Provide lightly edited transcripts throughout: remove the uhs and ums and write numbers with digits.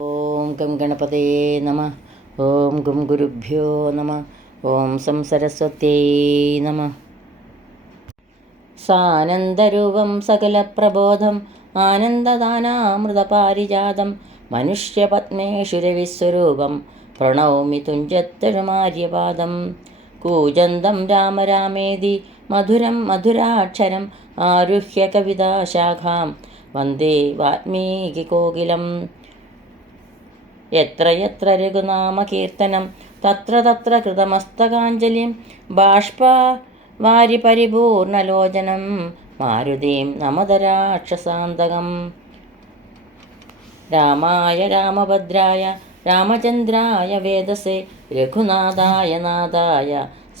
ഓം gum ഗണപതയേ നമ. ഓം gum ഗുരുഭ്യോ നമ. ഓം സം സരസ്വത്യൈ നമ. സാനന്ദരൂപം സകലപ്രബോധം ആനന്ദദാനാമൃതപാരിജാതം മനുഷ്യപത്മേഷു രവിസ്വരൂപം പ്രണൗമി തുഞ്ചത്തെഴുമാര്യപാദം. കൂജന്തം രാമ രാമേതി മധുരം മധുരാക്ഷരം ആരുഹ്യ കവിതാശാഖാം വന്ദേ വാൽമീകികോകിലം. യത്ര യത്ര രഘുനാമകീർത്തനം തത്ര തത്ര കൃതമസ്തകാഞ്ജലിം ബാഷ്പവാരി പരിപൂർണലോചനം മാരുതീം നമത രാക്ഷസാന്തകം. രാമായ രാമഭദ്രായ രാമചന്ദ്രായ വേദസേ രഘുനാഥായ നാഥായ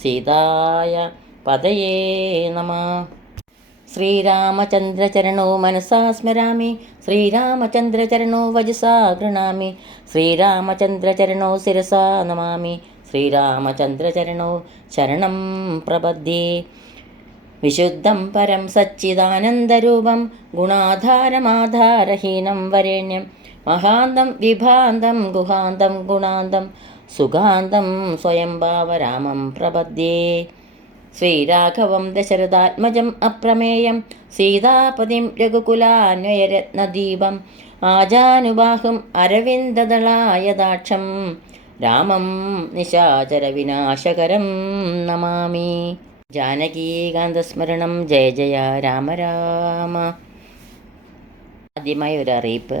സീതായ പതയേ നമഃ. ശ്രീരാമചന്ദ്രചരണോ മനസാ സ്മരാമി ശ്രീരാമചന്ദ്രചരണോ വജസാ ഗൃണാമി ശ്രീരാമചന്ദ്രചരണോ ശിരസാ നമാമി ശ്രീരാമചന്ദ്രചരണോ ശരണം പ്രപദ്യേ. വിശുദ്ധം പരം സച്ചിദാനന്ദരൂപം ഗുണാധാരമാധാരഹീനം വരേണ്യം മഹാന്തം വിഭാന്തം ഗുഹാന്തം ഗുണാന്തം സുഖാന്തം സ്വയംഭാവരാമം പ്രപദ്യേ. ശ്രീരാഘവം ദശരഥാത്മജം അപ്രമേയം സീതാപതിം രഘുകുലാന്വയരത്നദീപം ആജാനുബാഹും അരവിന്ദദളായദാക്ഷം രാമം നിശാചരവിനാശകരം നമാമി. ജാനകീകാന്തസ്മരണം. ജയ ജയ രാമ രാമ. ആദ്യമായി ഒരു അറിയിപ്പ്.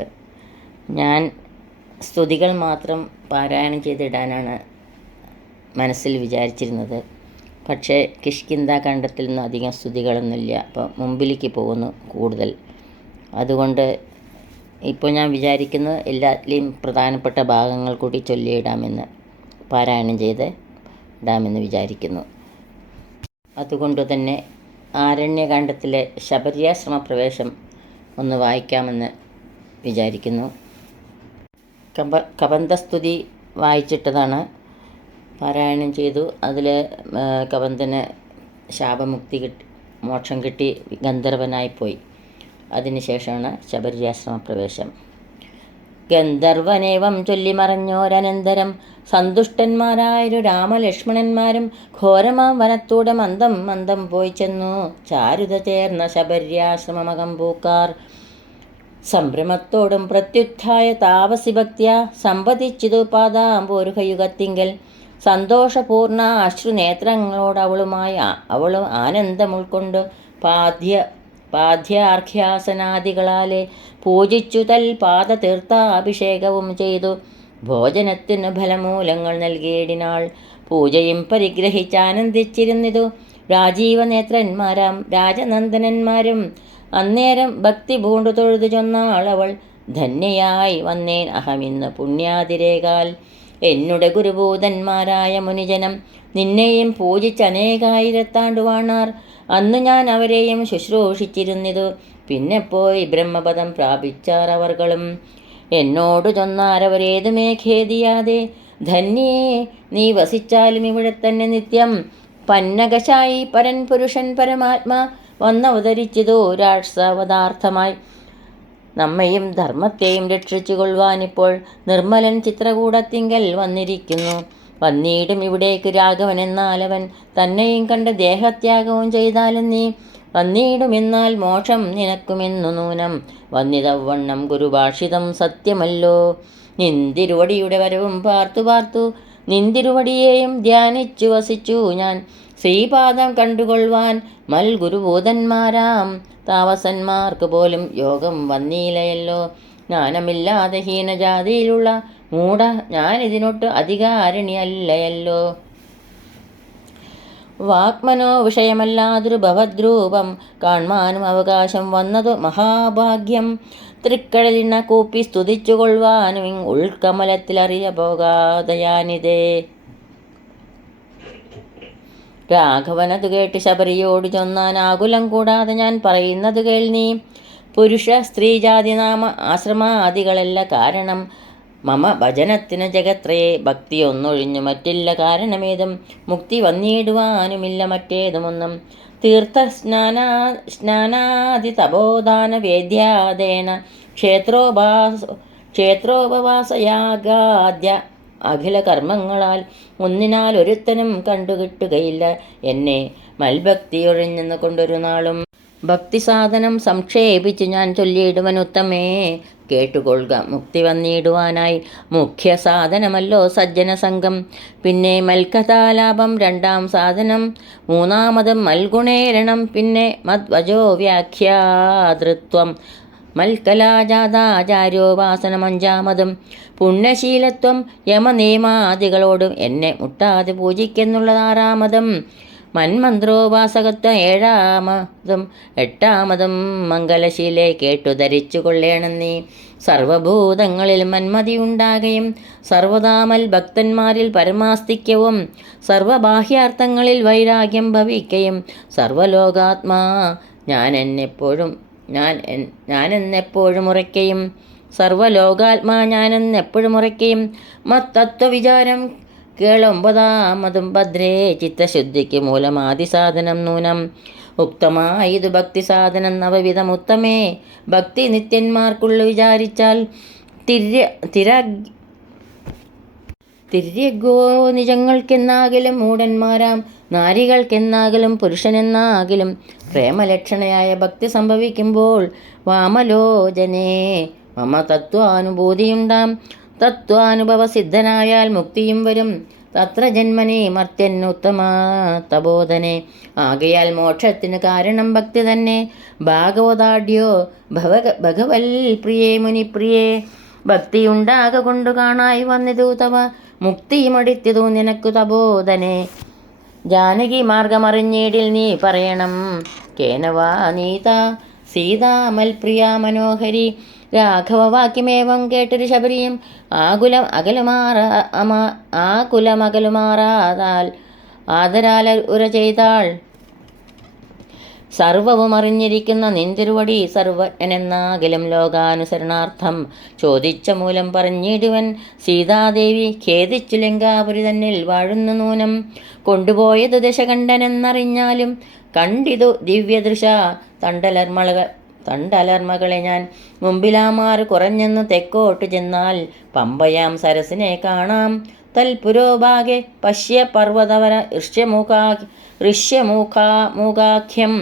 ഞാൻ സ്തുതികൾ മാത്രം പാരായണം ചെയ്തിടാനാണ് മനസ്സിൽ വിചാരിച്ചിരുന്നത്. പക്ഷേ കിഷ്കിന്ധാ കാണ്ഡത്തിൽ നിന്നും അധികം സ്തുതികളൊന്നുമില്ല. അപ്പോൾ മുമ്പിലേക്ക് പോകുന്നു കൂടുതൽ. അതുകൊണ്ട് ഇപ്പോൾ ഞാൻ വിചാരിക്കുന്നത് എല്ലാത്തിലെയും പ്രധാനപ്പെട്ട ഭാഗങ്ങൾ കൂടി ചൊല്ലിയിടാമെന്ന്, പാരായണം ചെയ്ത് ഇടാമെന്ന് വിചാരിക്കുന്നു. അതുകൊണ്ട് തന്നെ ആരണ്യകാണ്ഡത്തിലെ ശബര്യാശ്രമ പ്രവേശം ഒന്ന് വായിക്കാമെന്ന് വിചാരിക്കുന്നു. കബന്ധസ്തുതി വായിച്ചിട്ടതാണ്, പാരായണം ചെയ്തു. അതിൽ കബന്ധന് ശാപമുക്തി കിട്ടി, മോക്ഷം കിട്ടി, ഗന്ധർവനായിപ്പോയി. അതിനുശേഷമാണ് ശബര്യാശ്രമ പ്രവേശം. ഗന്ധർവനേവം ചൊല്ലിമറഞ്ഞോരനന്തരം സന്തുഷ്ടന്മാരായൊരു രാമലക്ഷ്മണന്മാരും ഘോരമാം വനത്തൂടെ മന്ദം മന്ദം പോയി ചെന്നു. ചാരുത ചേർന്ന ശബര്യാശ്രമമകം പൂക്കാർ സംഭ്രമത്തോടും പ്രത്യുത്ഥായ താപസി ഭക്ത്യാ സമ്പതിച്ചിതു പാദാംബോരുഹയുഗത്തിങ്കൽ. സന്തോഷപൂർണ അശ്രുനേത്രങ്ങളോട് അവളും ആനന്ദം ഉൾക്കൊണ്ട് പാദ്യാർഘ്യാസനാദികളാലെ പൂജിച്ചു തൽ പാദതീർത്ഥാഭിഷേകവും ചെയ്തു ഭോജനത്തിനു ഫലമൂലങ്ങൾ നൽകിയിടിനാൾ. പൂജയും പരിഗ്രഹിച്ചാനന്ദിച്ചിരുന്നിതു രാജീവനേത്രന്മാരാം രാജനന്ദനന്മാരും. അന്നേരം ഭക്തി പൂണ്ടു തൊഴുതു ചൊന്നാളവൾ, ധന്യയായി വന്നേൻ അഹമിന്ന് പുണ്യാതിരേകാൽ. എന്നുടെ ഗുരുഭൂതന്മാരായ മുനിജനം നിന്നെയും പൂജിച്ചനേകായിരത്താണ്ടുവാണാർ. അന്നു ഞാൻ അവരെയും ശുശ്രൂഷിച്ചിരുന്നിതു. പിന്നെ പോയി ബ്രഹ്മപദം പ്രാപിച്ചാർ അവർകളും. എന്നോടു ചൊന്നാരവരേതുമേ ഖേദിയാതെ, ധന്യേ നീ വസിച്ചാലും ഇവിടെ തന്നെ നിത്യം. പന്നകശായി പരൻ പുരുഷൻ പരമാത്മാ വന്നവതരിച്ചതോ രാക്ഷസവതാർത്ഥമായി. നമ്മയും ധർമ്മത്തെയും രക്ഷിച്ചു കൊള്ളുവാനിപ്പോൾ നിർമ്മലൻ ചിത്രകൂടത്തിങ്കൽ വന്നിരിക്കുന്നു. വന്നീടും ഇവിടേക്ക് രാഘവൻ എന്നാലവൻ തന്നെയും കണ്ട് ദേഹത്യാഗവും ചെയ്താലും നീ വന്നീടുമെന്നാൽ മോക്ഷം നിനക്കുമെന്നു നൂനം. വന്നിതവണ്ണം ഗുരുഭാഷിതം സത്യമല്ലോ. നിന്തിരുവടിയുടെ വരവും പാർത്തു പാർത്തു നിന്തിരുവടിയെയും ധ്യാനിച്ചു വസിച്ചു ഞാൻ. ശ്രീപാദം കണ്ടുകൊള്ളുവാൻ മൽഗുരുഭൂതന്മാരാം താപസന്മാർക്ക് പോലും യോഗം വന്നീലയല്ലോ. ജ്ഞാനമില്ലാതെ ഹീനജാതിയിലുള്ള മൂഢ ഞാനിതിനൊട്ട് അധികാരിണിയല്ലയല്ലോ. വാക്മനോ വിഷയമല്ലാതൊരു ഭവദ്രൂപം കാൺമാനും അവകാശം വന്നതു മഹാഭാഗ്യം. തൃക്കടലിന കൂപ്പി സ്തുതിച്ചു കൊള്ളുവാനും ഉൾക്കമലത്തിലറിയ പോകാതയാനിതേ. രാഘവനത് കേട്ട് ശബരിയോട് ചൊന്നാൻ, ആകുലം കൂടാതെ ഞാൻ പറയുന്നത് കേൾ നീ. പുരുഷ സ്ത്രീ ജാതി നാമ ആശ്രമാദികളല്ല കാരണം. മമ ഭജനത്തിന് ജഗത്രയെ ഭക്തി ഒന്നൊഴിഞ്ഞു മറ്റില്ല കാരണമേതും. മുക്തി വന്നിടുവാനുമില്ല മറ്റേതുമൊന്നും. തീർത്ഥസ്നാനാദി തപോദാന വേദ്യാദേന ക്ഷേത്രോപവാസയാഗാദ്യ അഖില കർമ്മങ്ങളാൽ ഒന്നിനാൽ ഒരുത്തനും കണ്ടുകിട്ടുകയില്ല എന്നെ മൽഭക്തിയൊഴിഞ്ഞെന്ന് കൊണ്ടൊരു നാളും. ഭക്തിസാധനം സംക്ഷേപിച്ച് ഞാൻ ചൊല്ലിയിടുവനുത്തമേ കേട്ടുകൊള്ളുക. മുക്തി വന്നിടുവാനായി മുഖ്യ സാധനമല്ലോ സജ്ജന സംഘം. പിന്നെ മൽക്കഥാലാപം രണ്ടാം സാധനം. മൂന്നാമതും മൽഗുണേരണം. പിന്നെ മദ്വജോ വ്യാഖ്യാതൃത്വം. മൽക്കലാജാതാചാര്യോപാസനം അഞ്ചാമതും. പുണ്യശീലത്വം യമനിയമാദികളോടും എന്നെ മുട്ടാതെ പൂജിക്കെന്നുള്ളത് ആറാമതും. മന്മന്ത്രോപാസകത്വം ഏഴാമതും. എട്ടാമതും മംഗലശീലെ കേട്ടു ധരിച്ചു കൊള്ളേണം നീ. സർവഭൂതങ്ങളിൽ മന്മതിയുണ്ടാകുകയും സർവദാ ഭക്തന്മാരിൽ പരമാസ്തിക്യവും സർവബാഹ്യാർത്ഥങ്ങളിൽ വൈരാഗ്യം ഭവിക്കുകയും സർവലോകാത്മാ ഞാനെന്നെപ്പോഴും ഉറയ്ക്കയും സർവലോകാത്മാ ഞാനെന്നെപ്പോഴും ഉറയ്ക്കയും മത്തത്വവിചാരം കേളൊമ്പതാമതും. ഭദ്രേ ചിത്തശുദ്ധിക്ക് മൂലമാദിസാധനം നൂനം. ഉക്തമായിതു ഭക്തിസാധനം നവവിധമുത്തമേ. ഭക്തി നിത്യന്മാർക്കുള്ള വിചാരിച്ചാൽ തിര്യഗോ നിജങ്ങൾക്കെന്നാകിലും മൂഢന്മാരാം നാരികൾക്കെന്നാകിലും പുരുഷനെന്നാകിലും പ്രേമലക്ഷണയായ ഭക്തി സംഭവിക്കുമ്പോൾ വാമലോചനേ മമ തത്വാനുഭൂതിയുണ്ടാം. തത്വാനുഭവസിദ്ധനായാൽ മുക്തിയും വരും. തത്ര ജന്മനെ മർത്യൻ ഉത്തമ തബോധനെ. ആകയാൽ മോക്ഷത്തിന് കാരണം ഭക്തി തന്നെ. ഭാഗവതാഢ്യോ ഭഗവൽ പ്രിയേ മുനിപ്രിയേ. ഭക്തിയുണ്ടാക കൊണ്ടു കാണായി വന്നിതു തവ മുക്തിയുമടിത്തിതു നിനക്കു തബോധനെ. ജാനകി മാർഗമറിഞ്ഞീടിൽ നീ പറയണം കേനവാ നീത സീതാമൽപ്രിയ മനോഹരി. രാഘവവാക്യമേവം കേട്ടൊരു ശബരിയും ആകുലമകലുമാറാതാൽ ആദരാൽ ഉര ചെയ്താൾ. സർവവും അറിഞ്ഞിരിക്കുന്ന നിന്തിരുവടി സർവജ്ഞനെന്നാകിലും ലോകാനുസരണാർത്ഥം ചോദിച്ച മൂലം പറഞ്ഞിടുവൻ. സീതാദേവി ഖേദിച്ചു ലങ്കാപുരി തന്നിൽ വാഴുന്നു നൂനം. കൊണ്ടുപോയത് ദശകണ്ഠനെന്നറിഞ്ഞാലും കണ്ടിതു ദിവ്യദൃശ തണ്ടലർമകളെ ഞാൻ. മുമ്പിലാമാർ കുറഞ്ഞെന്നു തെക്കോട്ട് ചെന്നാൽ പമ്പയാം സരസിനെ കാണാം. തൽപുരോഭാഗെ പശ്യ പർവ്വതവര ഋഷ്യമൂഖാഖ്യം.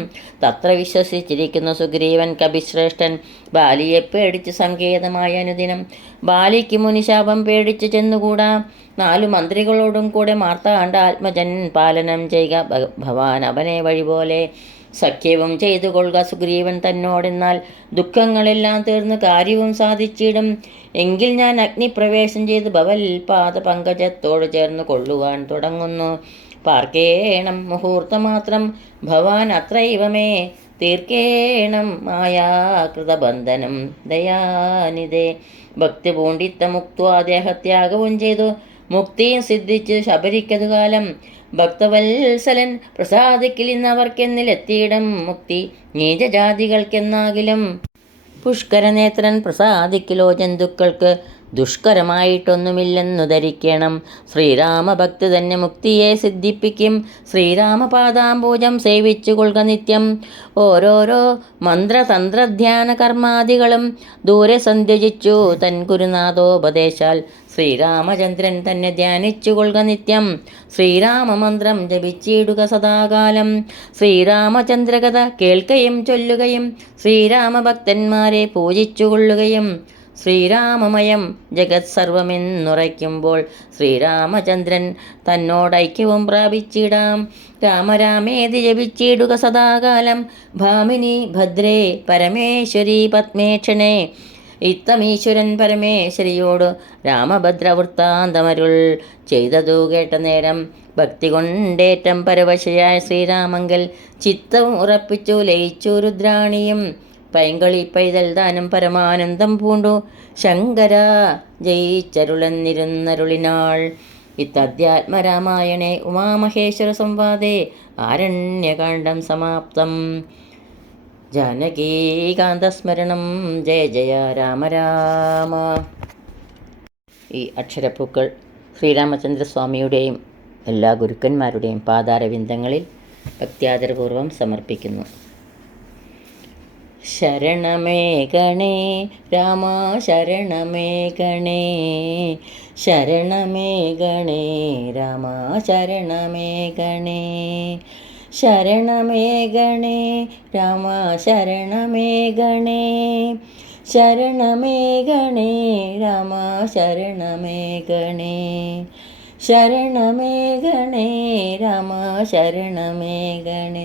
തത്ര വിശ്വസിച്ചിരിക്കുന്നു സുഗ്രീവൻ കപിശ്രേഷ്ഠൻ. ബാലിയെ പേടിച്ച് സങ്കേതമായ അനുദിനം. ബാലിക്ക് മുനിശാപം പേടിച്ച് ചെന്നുകൂടാ. 4 മന്ത്രികളോടും കൂടെ മാർത്താണ്ഡ ആത്മജൻ പാലനം ചെയ്യുക ഭവാൻ അവനെ വഴിപോലെ. സഖ്യവും ചെയ്തു കൊള്ളുക സുഗ്രീവൻ തന്നോടെന്നാൽ ദുഃഖങ്ങളെല്ലാം തീർന്ന് കാര്യവും സാധിച്ചിടും. എങ്കിൽ ഞാൻ അഗ്നിപ്രവേശം ചെയ്ത് ഭവൽ പാദ പങ്കജത്തോട് ചേർന്ന് കൊള്ളുവാൻ തുടങ്ങുന്നു. പാർക്കേണം മുഹൂർത്തമാത്രം ഭവാൻ അത്രൈവമേ തീർക്കേണം മായാകൃതബന്ധനം ദയാനിധേ. ഭക്തി പൂണ്ടിത്ത മുക്ത്വാ ദേഹത്യാഗവും ചെയ്തു മുക്തിയും സിദ്ധിച്ച് ശബരിക്കതു കാലം. ഭക്തവത്സലൻ പ്രസാദിക്കിലിന്നവർക്കെന്നിലെത്തിയിടം മുക്തി നീചജാതികൾക്കെന്നാകിലും. പുഷ്കരനേത്രൻ പ്രസാദിക്കിലോ ജന്തുക്കൾക്ക് ദുഷ്കരമായിട്ടൊന്നുമില്ലെന്നു ധരിക്കണം. ശ്രീരാമഭക്തി തന്നെ മുക്തിയെ സിദ്ധിപ്പിക്കും. ശ്രീരാമപാദാംബോജം സേവിച്ചു കൊള്ളുക നിത്യം. ഓരോരോ മന്ത്രതന്ത്രധ്യാന കർമാദികളും ദൂരെ സന്ധ്യജിച്ചു തൻ ഗുരുനാഥോപദേശാൽ ശ്രീരാമചന്ദ്രൻ തന്നെ ധ്യാനിച്ചു കൊള്ളുക നിത്യം. ശ്രീരാമമന്ത്രം ജപിച്ചിടുക സദാകാലം. ശ്രീരാമചന്ദ്രകഥ കേൾക്കുകയും ചൊല്ലുകയും ശ്രീരാമഭക്തന്മാരെ പൂജിച്ചു കൊള്ളുകയും. ശ്രീരാമമയം ജഗത് സർവമെന്നുറയ്ക്കുമ്പോൾ ശ്രീരാമചന്ദ്രൻ തന്നോടൈക്യവും പ്രാപിച്ചിടാം. രാമരാമേതി ജപിച്ചിടുക സദാകാലം. ഭാമിനി ഭദ്രേ പരമേശ്വരി പത്മേക്ഷണേ. ഇത്തമീശ്വരൻ പരമേശ്വരിയോട് രാമഭദ്രവൃത്താന്തമരുൾ ചെയ്തതു കേട്ട നേരം ഭക്തി കൊണ്ടേറ്റം പരവശയായ ശ്രീരാമങ്കൽ ചിത്തവും ഉറപ്പിച്ചു ലയിച്ചു രുദ്രാണിയും. പൈങ്കളി പൈതൽ ദാനം പരമാനന്ദം പൂണ്ടു ശങ്കര ജയിച്ചരുളന്നിരുന്നരുളിനാൾ. ഇത്തധ്യാത്മരാമായണേ ഉമാമഹേശ്വര സംവാദേ ആരണ്യകാണ്ഡം സമാപ്തം. ജാനകീകാന്തസ്മരണം. ജയ ജയ രാമ രാമ. ഈ അക്ഷരപ്പൂക്കൾ ശ്രീരാമചന്ദ്രസ്വാമിയുടെയും എല്ലാ ഗുരുക്കന്മാരുടെയും പാതാരവിന്ദങ്ങളിൽ ഭക്ത്യാദരപൂർവ്വം സമർപ്പിക്കുന്നു. ശരണമേ ഗണേ രാമ ശരണമേ ഗണേ, ശരണമേ ഗണേ രാമ ശരണമേ ഗണേ, ശരണമേ ഗണേ രാമ ശരണമേ ഗണേ, ശരണമേ ഗണേ രാമ ശരണമേ ഗണേ, ശരണമേ ഗണേ രാമ ശരണമേ ഗണേ,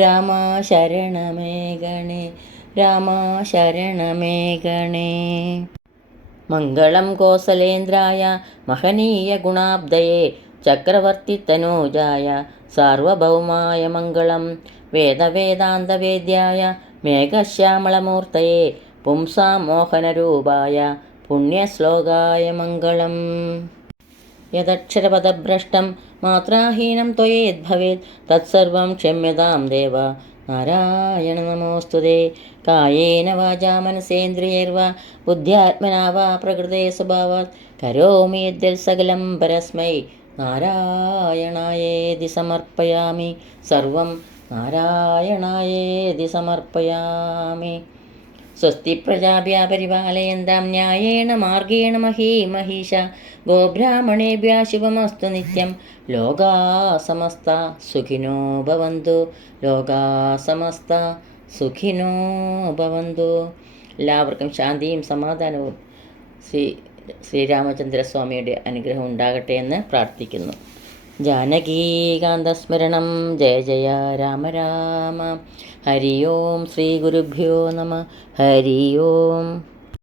രാമ ശരണമേ ഗണേ, രാമ ശരണമേ ഗണേ. മംഗളം കോസലേന്ദ്രായ മഹനീയ ഗുണാബ്ദയേ ചക്രവർത്തിതനൂജായ സാർവഭൗമായ മംഗളം വേദവേദാന്തവേദ്യായ മേഘശ്യാമളമൂർത്തയേ പുംസാം മോഹനരൂപായ പുണ്യശ്ലോകായ മംഗളം. യദക്ഷരപദഭ്രഷ്ടം മാത്രാഹീനം ത്വയേദ്ഭവേത് തത്സർവം ക്ഷമ്യതാം ദേവ നാരായണ നമോസ്തുതേ. കായേന വാചാ മനസേന്ദ്രിയൈർവാ ബുദ്ധ്യാത്മനാ വാ പ്രകൃതേ സ്വഭാവാത് കരോമി യദ്യൽ സകലം പരസ്മൈ നാരായണായേതി സമർപ്പയാമി. സർവം നാരായണായേതി സമർപ്പയാമി. സ്വസ്തി പ്രജാഭ്യഃ പരിപാലയന്താം ന്യായേന മാർഗേണ മഹീമഹീഷ. ഗോബ്രാഹ്മണേഭ്യഃ ശുഭമസ്തു നിത്യം. ലോകാ സമസ്താ സുഖിനോ ഭവന്തു. ലോകാ സമസ്താ സുഖിനോ ഭവന്തു. എല്ലാവർക്കും ശാന്തിയും സമാധാനവും ശ്രീരാമചന്ദ്രസ്വാമിയുടെ അനുഗ്രഹം ഉണ്ടാകട്ടെ എന്ന് പ്രാർത്ഥിക്കുന്നു. ജാനകീകാന്തസ്മരണം. ജയ ജയ രാമ രാമ. ഹരി ഓം. ശ്രീ ഗുരുഭ്യോ നമ. ഹരി ഓം.